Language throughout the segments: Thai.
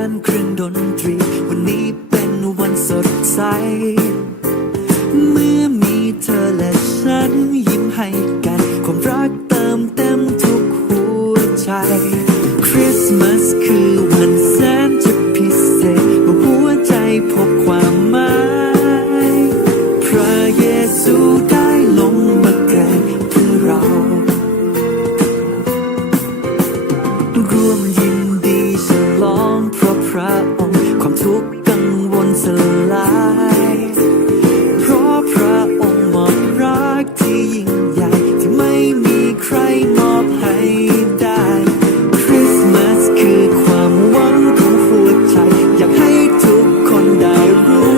านเครื่องดนตรี วันนี้เป็นวันสดใส เมื่อมีเธอและฉันยิ้มให้กัน ความรักเติมเต็มทุกหัวใจ คริสต์มาสคือวันแสนจะพิเศษหัวใจพบความหมาย พระเยซูได้ลงมาเกิดเพื่อเรา ร่วมยิน พระองค์ ความทุกข์กังวลสลาย เพราะพระองค์มอบรักที่ยิ่งใหญ่ที่ไม่มีใครมอบให้ได้ คริสต์มาสคือความหวังของหัวใจ อยากให้ทุกคนได้รู้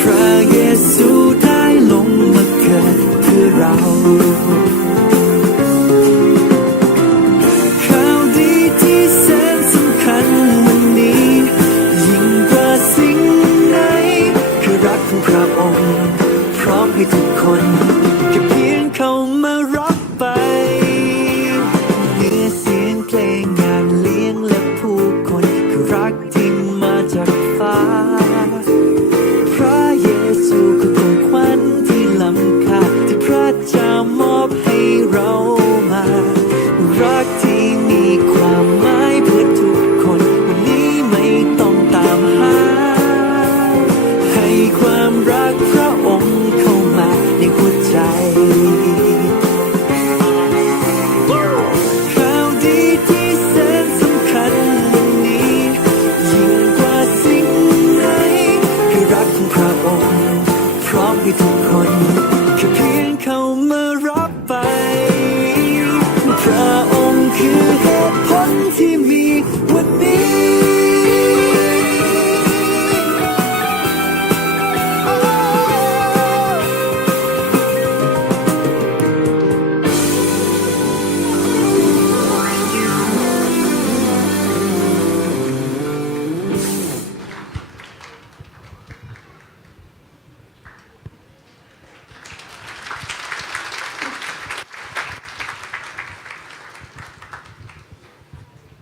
พระเยซูได้ลงมาเกิดเพื่อเรา ให้ทุกคน งพร้อมให้ทุกคน